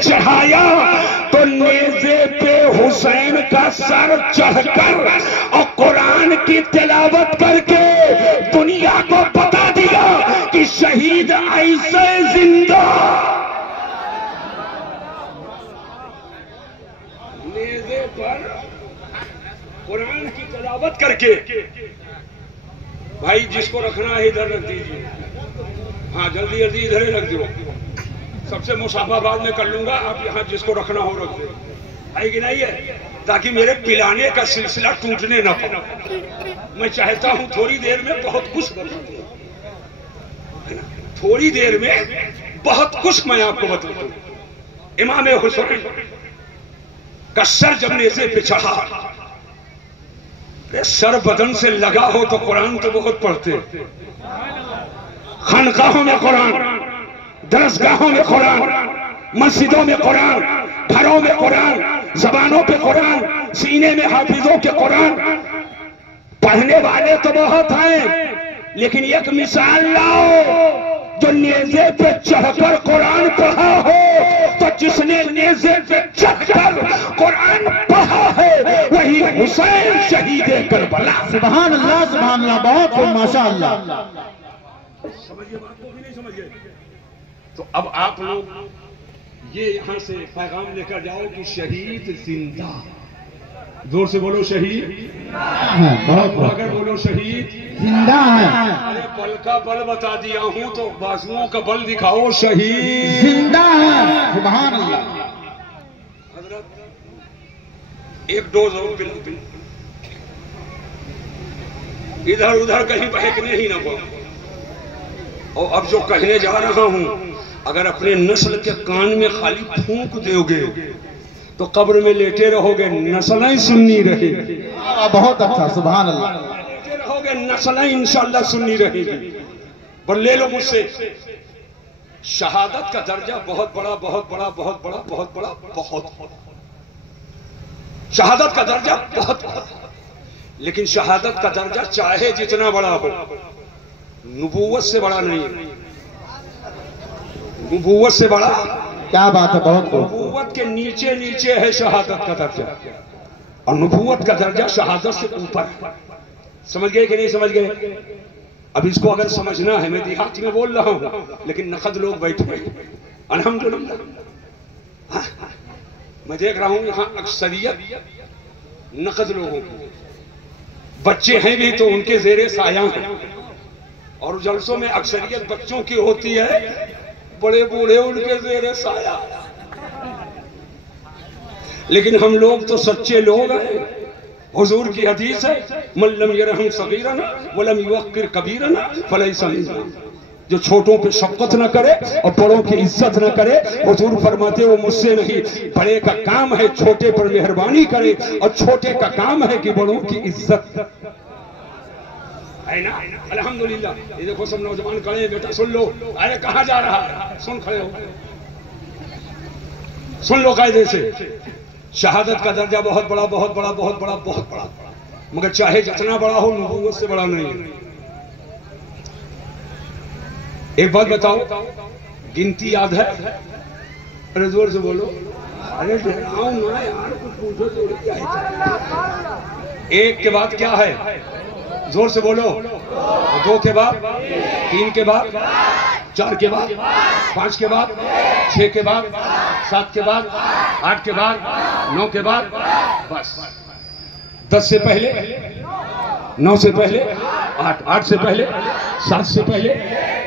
चढ़ाया तो नेज़े पे हुसैन का सर चढ़कर और कुरान की तिलावत करके दुनिया को बता दिया कि शहीद ऐसे जिंदा। नेज़े पर कुरान की तिलावत करके, भाई जिसको रखना है इधर रख दीजिए। हाँ जल्दी जल्दी इधर ही रख दो, सबसे मुसाफा बाद में कर लूंगा, आप यहाँ जिसको रखना हो रख दो, है कि नहीं है, ताकि मेरे पिलाने का सिलसिला टूटने ना पाए। मैं चाहता हूँ थोड़ी देर में बहुत कुछ बता दूं, थोड़ी देर में बहुत कुछ मैं आपको बता दूं। इमाम हुसैन का सर जब नेज़े पे चढ़ा, सर बदन से लगा हो तो कुरान तो बहुत पढ़ते, खानकाहों में कुरान, दरसगाहों में कुरान, मस्जिदों में कुरान, घरों में कुरान, जबानों पे कुरान, सीने में हाफिजों के कुरान। पढ़ने वाले तो बहुत हैं, लेकिन एक मिसाल लाओ जो नेज़े पे चढ़कर कुरान पढ़ा हो, तो जिसने नेज़े पे चढ़कर कुरान पढ़ा है वही हुसैन शहीद करबला। सुभान अल्लाह, सुभान अल्लाह, बहुत खूब, माशाअल्लाह। समझिए बात को भी नहीं समझिए। तो अब आप लोग ये यहाँ से पैगाम लेकर जाओ कि शहीद जिंदा। जोर से बोलो शहीद बहुत अगर बोलो शहीद जिंदा है। अरे बल का बल बता दिया हूँ तो बाजुओं का बल दिखाओ, शहीद जिंदा है। सुभान अल्लाह। हजरत एक डोज और पिला, इधर उधर कहीं बहकने ही ना पाओ। और अब जो कहने जा रहा हूं, अगर अपने नस्ल के कान में खाली फूंक दोगे तो कब्र में लेटे रहोगे, नस्लें सुन्नी रहेगी। बहुत अच्छा, सुभान अल्लाह। लेटे रहोगे, नस्लें इंशाअल्लाह सुन्नी रहेगी। और ले लो मुझसे, शहादत का दर्जा बहुत बड़ा, बहुत बड़ा, बहुत बड़ा, बहुत बड़ा, बहुत शहादत का दर्जा बहुत, लेकिन शहादत का दर्जा चाहे जितना बड़ा हो, नबूवत से बड़ा नहीं है। नबूवत से बड़ा क्या बात है, बहुत खूब। नबूवत के नीचे नीचे है शहादत का दर्जा, और नबूवत का दर्जा शहादत से ऊपर है। समझ गए कि नहीं समझ गए? अब इसको अगर समझना है, मैं देहात में बोल रहा हूं लेकिन नखद लोग बैठे हैं अल्हम्दुलिल्लाह। मैं देख रहा हूं यहाँ अक्सरियत नकद लोगों की, बच्चे हैं भी तो उनके जेरे साया हैं, और जलसों में अक्सरियत बच्चों की होती है, बड़े बूढ़े उनके जेरे साया। लेकिन हम लोग तो सच्चे लोग हैं। हुजूर की हदीस है, मल्लम यरहम सगीरना वलम युक्किर कबीरना फलैसा मिन्ना। जो छोटों पे शफ़क़त न करे और बड़ों की इज्जत न करे, हुजूर फरमाते वो मुझसे नहीं। बड़े का काम है छोटे पर मेहरबानी करे, और छोटे का काम है कि बड़ों की इज्जत है ना। अल्हम्दुलिल्लाह। ये देखो सब नौजवान खड़े हैं, बेटा सुन लो। अरे कहाँ जा रहा है, सुन खड़े हो, सुन लो कायदे से। शहादत का दर्जा बहुत बड़ा, बहुत बड़ा, बहुत बड़ा, बहुत बड़ा, मगर चाहे जितना बड़ा हो नबूवत से बड़ा नहीं है। एक बात बताओ, गिनती याद है? अरे जोर से बोलो। अरे आओ ना यार, कुछ पूछो तो क्या है। एक के बाद क्या है? जोर से बोलो। दो के बाद, तीन के बाद, चार के बाद, पांच के बाद, छह के बाद, सात के बाद, आठ के बाद, नौ के बाद, बस 10 से पहले, 9 से पहले, 8 से पहले, 7 से पहले,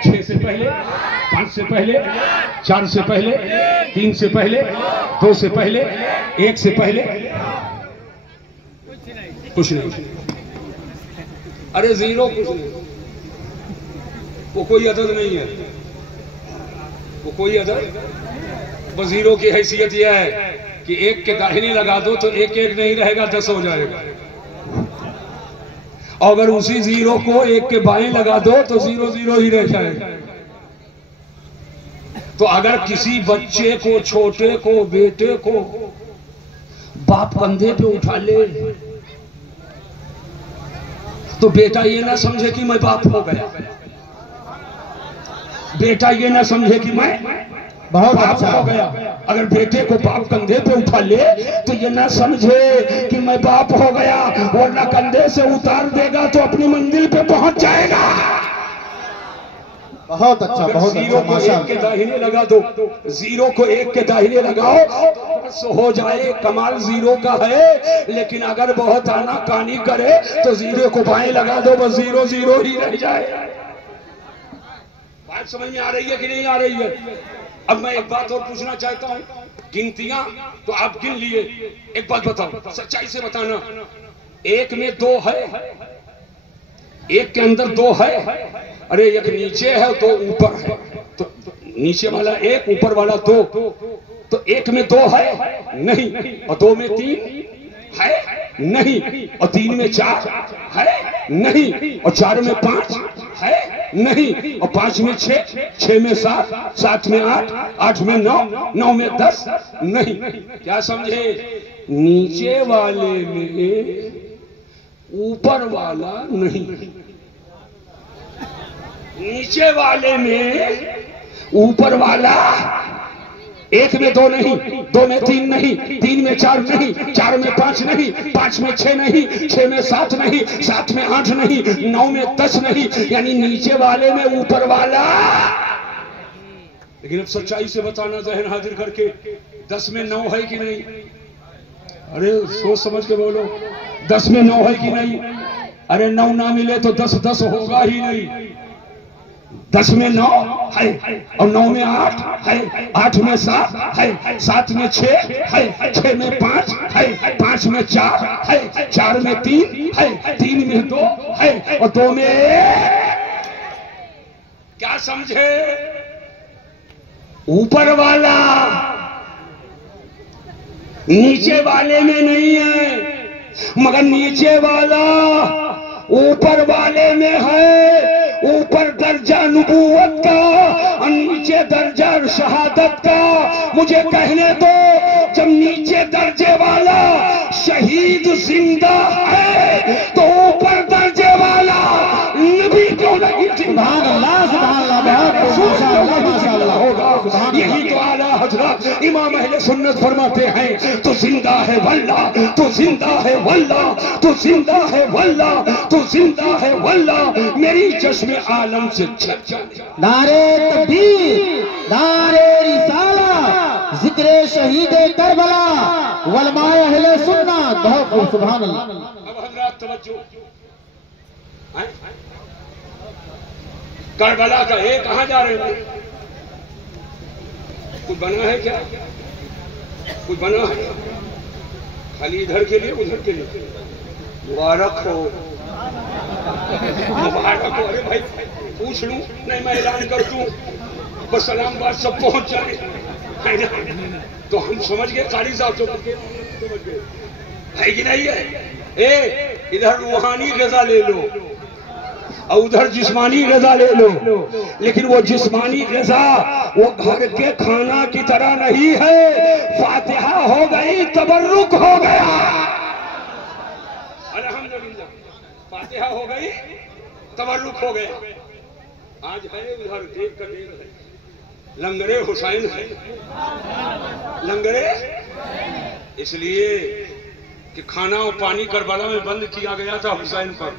6 से पहले, 5 से पहले, 4 से पहले, 3 से पहले, 2 से पहले, 1 से पहले, कुछ नहीं। अरे जीरो कुछ नहीं, वो कोई अदद नहीं है, वो कोई अदद। बस जीरो की हैसियत यह है कि एक के दाहिने लगा दो तो एक एक नहीं रहेगा, 10 हो जाएगा। और अगर उसी जीरो को एक के बाएं लगा दो तो 0 0 ही रह जाएगा। तो अगर किसी बच्चे को, छोटे को, बेटे को बाप कंधे पे उठा ले तो बेटा ये ना समझे कि मैं बाप हो गया, बेटा ये ना समझे कि मैं बहुत पाप अच्छा। हो गया। अगर बेटे को बाप कंधे पे उठा ले तो ये ना समझे कि मैं बाप हो गया, वरना कंधे से उतार देगा तो अपनी मंजिल पे पहुंच जाएगा। बहुत अच्छा, बहुत जीरो अच्छा, को एक के माशाअल्लाह। दाहिने लगा दो, जीरो को एक के दाहिने लगाओ बस हो जाए। कमाल जीरो का है, लेकिन अगर बहुत आना कानी करे तो जीरो को बाएं लगा दो, बस जीरो जीरो ही रह जाए। बात समझ में आ रही है कि नहीं आ रही है? अब मैं एक बात और पूछना चाहता हूँ, गिनतियां तो आप गिन लिए, एक बात बताओ, सच्चाई से बताना, एक में दो है, एक के अंदर दो है, अरे एक नीचे है दो ऊपर है, तो नीचे वाला एक ऊपर वाला दो, तो एक में दो है नहीं, और दो में तीन है नहीं, और तीन में चार है नहीं, और चार में पांच है नहीं, और पांच में छह, छह में सात, सात में आठ, आठ में नौ, नौ में 10 नहीं। क्या समझे? नीचे वाले में ऊपर वाला नहीं, नीचे वाले में ऊपर वाला, एक में दो नहीं, दो में तीन नहीं, तीन में चार नहीं, चार में पांच नहीं, पांच में छह नहीं, छह में सात नहीं, सात में आठ नहीं, नौ में 10 नहीं, यानी नीचे वाले में ऊपर वाला। लेकिन अब सच्चाई से बताना, जहन हाजिर करके, 10 में 9 है कि नहीं? अरे सोच समझ के बोलो, 10 में 9 है कि नहीं? अरे 9 ना मिले तो 10 10 होगा ही नहीं। 10 में 9 है, और 9 में 8 है, 8 में 7 है, 7 में 6 है, 6 में 5 है, 5 में 4 है, 4 में 3 है, 3 में 2 है, और 2 में 1। क्या समझे? ऊपर वाला नीचे वाले में नहीं है, मगर नीचे वाला ऊपर वाले में है। ऊपर दर्जा नबूवत का और नीचे दर्जा शहादत का। मुझे कहने दो, जब नीचे दर्जे वाला शहीद जिंदा है तो ऊपर दर्जे वाला नबी क्यों नहीं जिंदा? होगा। यही तो आला हजरत इमाम अहले सुन्नत फरमाते हैं, तू जिंदा है वल्ला, तू जिंदा है वल्ला, तू जिंदा है वल्ला, तू जिंदा है वल्ला, मेरी चश्मे आलम से छप जाने। नारे तकबीर, नारे रिसाला, जिक्रे शहीद करबला, वलमाए अहले सुन्नत। बहुत खूब, सुभान अल्लाह। अब हजरत तवज्जो, करबला का ये कहां जा रहे हैं? कुछ बना है क्या? कुछ बना है? खाली इधर के लिए उधर के लिए? मुबारक हो, मुबारक हो। अरे भाई पूछ लूं? नहीं मैं ऐलान कर दूं, बस सलाम बात सब पहुंच जाए तो हम समझ गए, कारी साहब समझ गए है कि नहीं है? ए इधर रूहानी ग़िज़ा ले लो और उधर जिस्मानी ग़िज़ा ले लो, लेकिन वो जिस्मानी ग़िज़ा वो घर के खाना की तरह नहीं है। फातिहा हो गई, तबर्रुक हो गया। अल्हम्दुलिल्लाह, फातिहा हो गई, तबर्रुक हो गया। आज है उधर देख कर देख है, लंगरे हुसैन है, लंगरे इसलिए कि खाना और पानी करबला में बंद किया गया था। हुसैन पर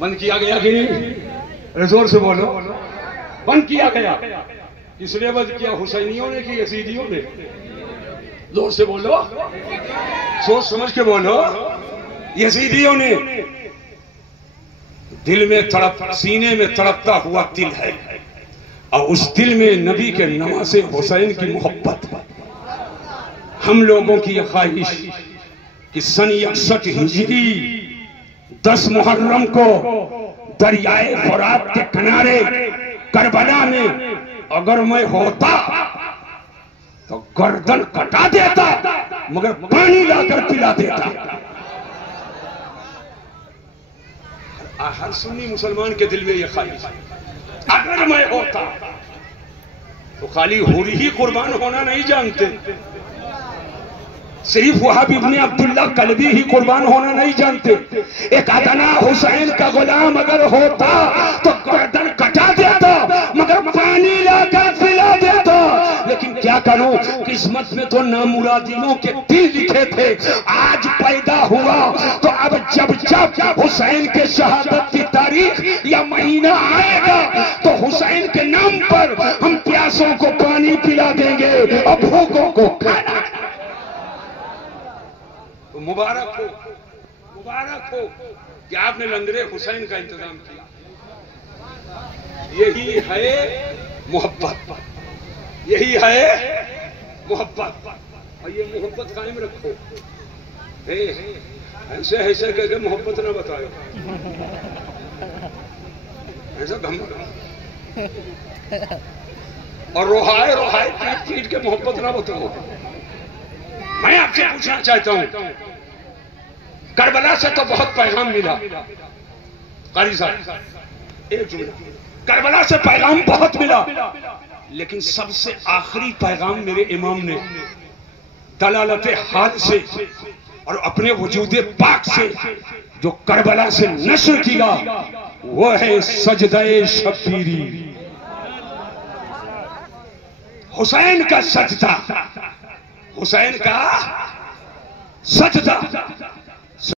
बंद किया गया कि नहीं? अरे जोर से बोलो, बंद किया गया। इसलिए बंद किया हुसैनियों ने कि यजीदियों ने? जोर से बोलो, सोच समझ के बोलो। यजीदियों ने। दिल में तड़प, सीने में तड़पता हुआ दिल है, और उस दिल में नबी के नवासे हुसैन की मोहब्बत है। हम लोगों की यह ख्वाहिश कि सन 61 हिजरी 10 मुहर्रम को दरियाए फुरात के किनारे करबला में अगर मैं होता तो गर्दन कटा देता, मगर पानी लाकर पिला देता। हर सुन्नी मुसलमान के दिल में यह ख्वाहिश, अगर मैं होता तो खाली हुरी ही कुर्बान होना नहीं जानते, सिर्फ वहाब इब्ने अब्दुल्ला कलबी ही कुर्बान होना नहीं जानते। एक अदना हुसैन का गुलाम अगर होता तो गर्दन कटा देता, मगर पानी लाकर पिला देता। क्या करूं, किस्मत में तो नामुरादियों के दिल लिखे थे। आज पैदा हुआ तो अब जब जब हुसैन के शहादत की तारीख या महीना आएगा तो हुसैन के नाम पर हम प्यासों को पानी पिला देंगे और भूखों को खाना। तो मुबारक हो कि आपने लंगरे हुसैन का इंतजाम किया। यही है मोहब्बत, यही है मोहब्बत। और ये मोहब्बत कायम रखो। ऐसे ऐसे करके मोहब्बत ना बताओ, ऐसा घमंड और रोहाए पीट पीट के मोहब्बत ना बताओ। मैं आपसे पूछना चाहता हूं, करबला से तो बहुत पैगाम मिला। कारी साहब एक जुमला, करबला से पैगाम बहुत मिला, लेकिन सबसे आखिरी पैगाम मेरे इमाम ने दलालते हाल से और अपने वजूदे पाक से जो करबला से नश्र किया वो है सजदे शब्बीरी। हुसैन का सजदा, हुसैन का सजदा।